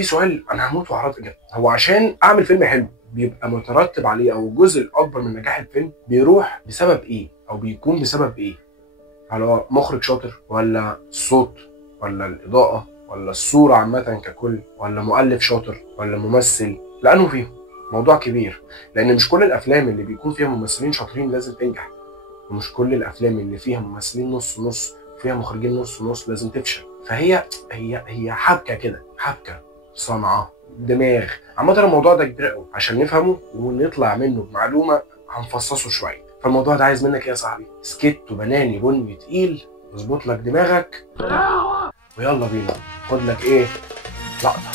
في سؤال انا هموت واعرف اجابته، هو عشان اعمل فيلم حلو بيبقى مترتب عليه او الجزء الاكبر من نجاح الفيلم بيروح بسبب ايه او بيكون بسبب ايه؟ هل هو مخرج شاطر، ولا الصوت، ولا الاضاءه، ولا الصوره عامه ككل، ولا مؤلف شاطر، ولا ممثل؟ لانه فيهم موضوع كبير، لان مش كل الافلام اللي بيكون فيها ممثلين شاطرين لازم تنجح، ومش كل الافلام اللي فيها ممثلين نص نص وفيها مخرجين نص نص لازم تفشل. فهي حبكه كده، حبكه صنعه دماغ. عامه الموضوع ده كبير قوي عشان نفهمه ونطلع منه بمعلومه هنفصصه شويه. فالموضوع ده عايز منك ايه يا صاحبي؟ سكت وبناني بني تقيل، اظبط لك دماغك ويلا بينا خد لك ايه لقطه.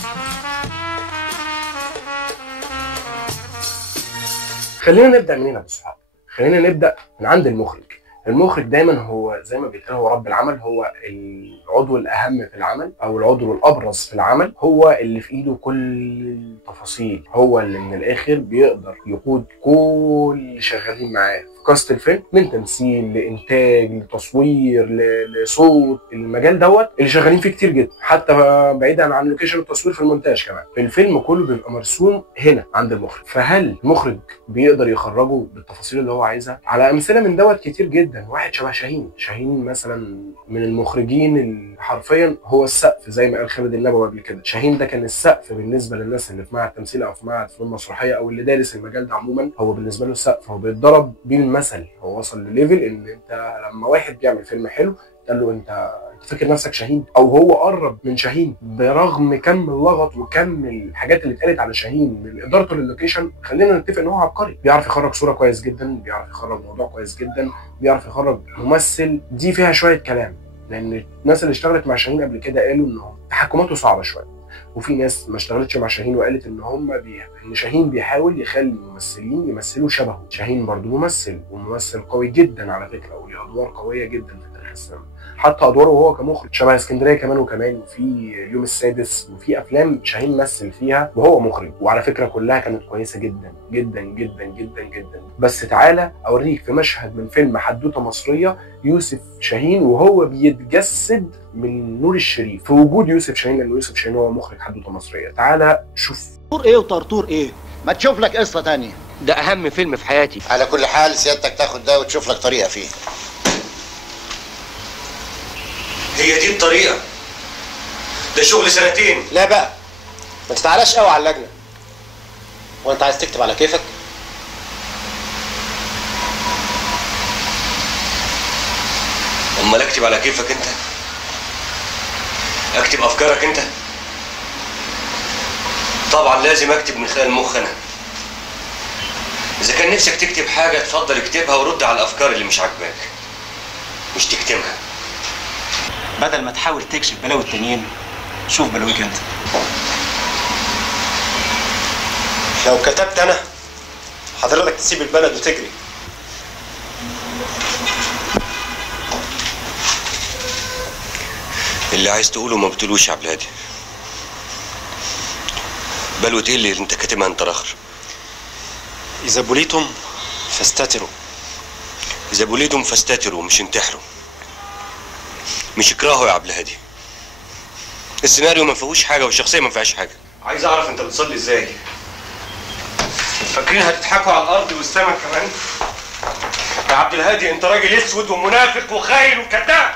خلينا نبدا من هنا يا صحابي، خلينا نبدا من عند المخرج. المخرج دايما هو زي ما بيتقال هو رب العمل، هو العضو الاهم في العمل او العضو الابرز في العمل، هو اللي في ايده كل التفاصيل، هو اللي من الاخر بيقدر يقود كل اللي شغالين معاه في كاست الفيلم، من تمثيل لانتاج لتصوير لصوت. المجال دوت اللي شغالين فيه كتير جدا، حتى بعيدا عن لوكيشن التصوير في المونتاج كمان. الفيلم كله بيبقى مرسوم هنا عند المخرج. فهل المخرج بيقدر يخرجه بالتفاصيل اللي هو عايزها؟ على امثله من دوت كتير جدا. واحد شبه شاهين مثلا من المخرجين اللي حرفيا هو السقف، زي ما قال خالد النبوي قبل كده. شاهين ده كان السقف بالنسبه للناس اللي في معهد تمثيل او في معهد فنون مسرحيه او اللي دارس المجال ده عموما. هو بالنسبه له السقف، هو بيتضرب بيه المثل. هو وصل لليفل ان انت لما واحد بيعمل فيلم حلو قال له انت فاكر نفسك شاهين، او هو قرب من شاهين برغم كم اللغط وكم الحاجات اللي اتقالت على شاهين من ادارته للوكيشن. خلينا نتفق ان هو عبقري، بيعرف يخرج صوره كويس جدا، بيعرف يخرج موضوع كويس جدا، بيعرف يخرج ممثل. دي فيها شويه كلام، لان الناس اللي اشتغلت مع شاهين قبل كده قالوا ان تحكماته صعبه شويه، وفي ناس ما اشتغلتش مع شاهين وقالت ان ان شاهين بيحاول يخلي الممثلين يمثلوا شبهه. شاهين برضه ممثل، وممثل قوي جدا على فكره، وليه ادوار قويه جدا في تاريخ السينما، حتى ادواره وهو كمخرج شبه اسكندريه كمان وكمان، وفي اليوم السادس، وفي افلام شاهين مثل فيها وهو مخرج، وعلى فكره كلها كانت كويسه جدا جدا جدا جدا جدا. بس تعالى اوريك في مشهد من فيلم حدوته مصريه يوسف شاهين وهو بيتجسد من نور الشريف في وجود يوسف شاهين، لان يوسف شاهين هو مخرج حدوته مصريه. تعالى شوف. طرطور ايه وطرطور ايه؟ ما تشوف لك قصه تانية. ده اهم فيلم في حياتي. على كل حال سيادتك تاخد ده وتشوف لك طريقه فيه. هي دي الطريقه؟ ده شغل سنتين. لا بقى، ما تتعلاش قوي على اللجنه. وانت عايز تكتب على كيفك؟ امال اكتب على كيفك انت؟ اكتب افكارك انت؟ طبعا لازم اكتب من خلال مخ انا. اذا كان نفسك تكتب حاجه اتفضل اكتبها ورد على الافكار اللي مش عاجباك، مش تكتمها. بدل ما تحاول تكشف بلاوي التانيين، شوف بلاويك انت. لو كتبت انا حضرتك تسيب البلد وتجري. اللي عايز تقوله ما بتقولوش يا عبد الهادي. بلوة ايه اللي انت كاتبها انت راخر؟ اذا بليتم فاستتروا. اذا بليتم فاستتروا مش انتحروا، مش اكرهوا يا عبد الهادي. السيناريو ما فيهوش حاجه والشخصيه ما فيهاش حاجه. عايز اعرف انت بتصلي ازاي؟ فاكرين هتضحكوا على الارض والسماء كمان؟ يا عبد الهادي انت راجل اسود ومنافق وخاين وكذاب.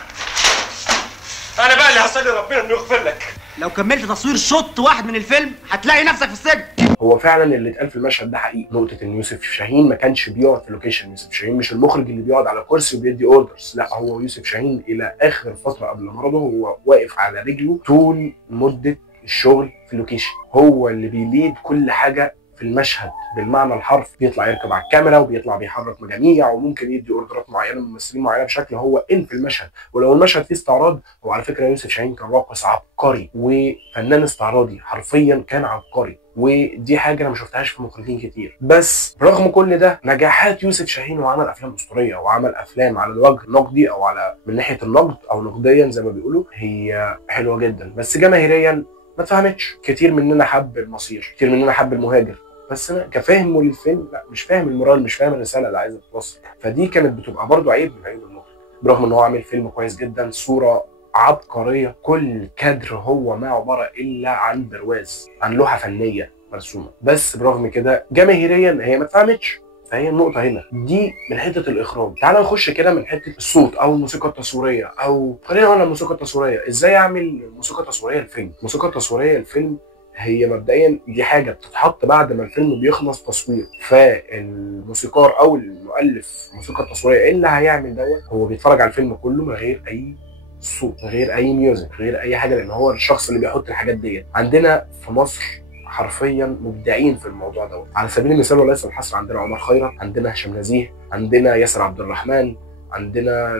انا بقى اللي هصلي ربنا انه يغفر لك. لو كملت تصوير شوط واحد من الفيلم هتلاقي نفسك في السجن. هو فعلا اللي اتقال في المشهد ده حقيقي، نقطه ان يوسف شاهين ما كانش بيقعد في لوكيشن. يوسف شاهين مش المخرج اللي بيقعد على كرسي وبيدي اوردرز، لا، هو يوسف شاهين الى اخر فتره قبل مرضه هو واقف على رجله طول مده الشغل في اللوكيشن، هو اللي بيليد كل حاجه في المشهد بالمعنى الحرفي. بيطلع يركب على الكاميرا وبيطلع بيحرك مجاميع وممكن يدي اوردرات معينه لممثلين معينه بشكل هو في المشهد. ولو المشهد فيه استعراض، هو على فكره يوسف شاهين كان راقص عبقري وفنان استعراضي، حرفيا كان عبقري، ودي حاجه انا ما شفتهاش في مخرجين كتير. بس رغم كل ده نجاحات يوسف شاهين، وعمل افلام اسطوريه وعمل افلام على الوجه النقدي او على من ناحيه النقد او نقديا زي ما بيقولوا هي حلوه جدا، بس جماهيريا ما اتفهمتش. كتير مننا حب المصير، كتير مننا حب المهاجر، بس انا كفاهمه للفيلم لا، مش فاهم المورال، مش فاهم الرساله اللي عايزه توصل. فدي كانت بتبقى برضو عيب من عيوب المخرج، برغم ان هو عامل فيلم كويس جدا، صوره عبقريه، كل كادر هو ما عباره الا عن برواز، عن لوحه فنيه مرسومه. بس برغم كده جماهيريا هي ما اتفهمتش. فهي النقطة هنا دي من حتة الإخراج. تعال نخش كده من حتة الصوت أو الموسيقى التصويرية، أو خلينا نقول الموسيقى التصويرية. إزاي أعمل موسيقى تصويرية لفيلم؟ موسيقى تصويرية لفيلم هي مبدئيا دي حاجة بتتحط بعد ما الفيلم بيخلص تصوير، فالموسيقار أو المؤلف الموسيقى التصويرية إيه اللي هيعمل دوت؟ هو بيتفرج على الفيلم كله من غير أي صوت، من غير أي ميوزك، من غير أي حاجة، لأن هو الشخص اللي بيحط الحاجات ديت. عندنا في مصر حرفيا مبدعين في الموضوع دوت. على سبيل المثال وليس الحصر، عندنا عمر خيرت، عندنا هشام نزيه، عندنا ياسر عبد الرحمن، عندنا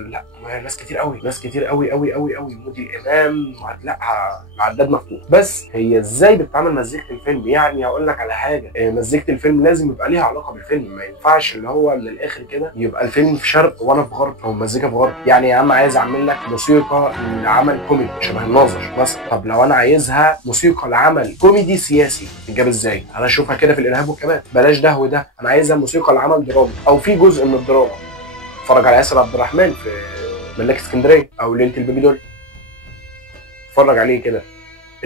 ناس كتير قوي، ناس كتير قوي قوي قوي قوي، مودي امام، العداد مفتوح. بس هي ازاي بتتعمل مزيكه الفيلم؟ يعني هقول لك على حاجه، مزيكه الفيلم لازم يبقى ليها علاقه بالفيلم. ما ينفعش اللي هو من الاخر كده يبقى الفيلم في شرق وانا في غرب، او المزيكا في غرب. يعني يا عم عايز اعمل لك موسيقى لعمل كوميدي شبه الناظر مثلا، طب لو انا عايزها موسيقى لعمل كوميدي سياسي تتجاب ازاي؟ انا اشوفها كده في الارهاب والكباب، بلاش ده وده. انا عايزها موسيقى لعمل درامي او في جزء من الدراما. اتفرج على ياسر عبد الرحمن في ملاك اسكندريه او ليله البيبي دول، اتفرج عليه كده،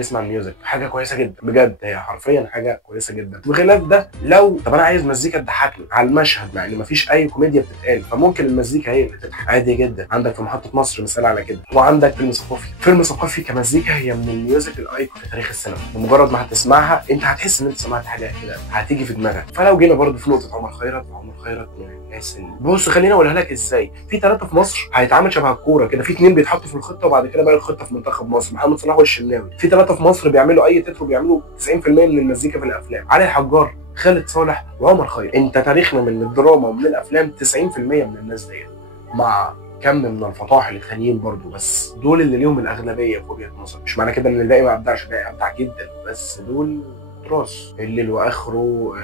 اسمع الميوزك، حاجه كويسه جدا بجد، هي حرفيا حاجه كويسه جدا. بخلاف ده لو طب انا عايز مزيكا تضحكني على المشهد، مع ان مفيش اي كوميديا بتتقال، فممكن المزيكا هي اللي تضحك عادي جدا. عندك في محطه مصر مثال على كده، وعندك فيلم ثقافي. فيلم ثقافي كمزيكا هي من الميوزك الايكون في تاريخ السينما، بمجرد ما هتسمعها انت هتحس ان انت سمعت حاجه كده هتيجي في دماغك. فلو جينا برضه في نقطه عمر خيرت، عمر خيرت من الناس اللي بص خليني اقولها لك ازاي. في 3 في مصر هيتعامل شبه الكوره كده، في 2 بيتحطوا في الخطه وبعد كده بقى الخطه في منتخب مصر، محمد صلاح والشناوي. في 3 في مصر بيعملوا اي تتر وبيعملوا 90% من المزيكا في الافلام، علي الحجار، خالد صالح، وعمر خيرت. انت تاريخنا من الدراما ومن الافلام 90% من الناس ديت، مع كم من الفطاحل التانيين برضو، بس دول اللي ليهم الاغلبيه في وجهه نظري. مش معنى كده ان الباقي ما ابدعش، الباقي ابدع جدا، بس دول تراث. الليل واخره،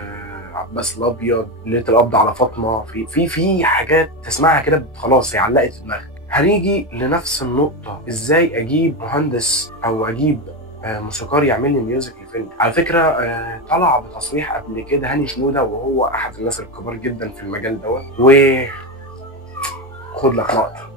عباس الابيض، ليله القبض على فاطمه، في حاجات تسمعها كده خلاص هي علقت في دماغك. هنيجي لنفس النقطه، ازاي اجيب مهندس او اجيب موسيقار يعمل لي ميوزك للفيلم؟ على فكره طلع بتصريح قبل كده هاني شنوده، وهو احد الناس الكبار جدا في المجال دوت، خد لك لقطه.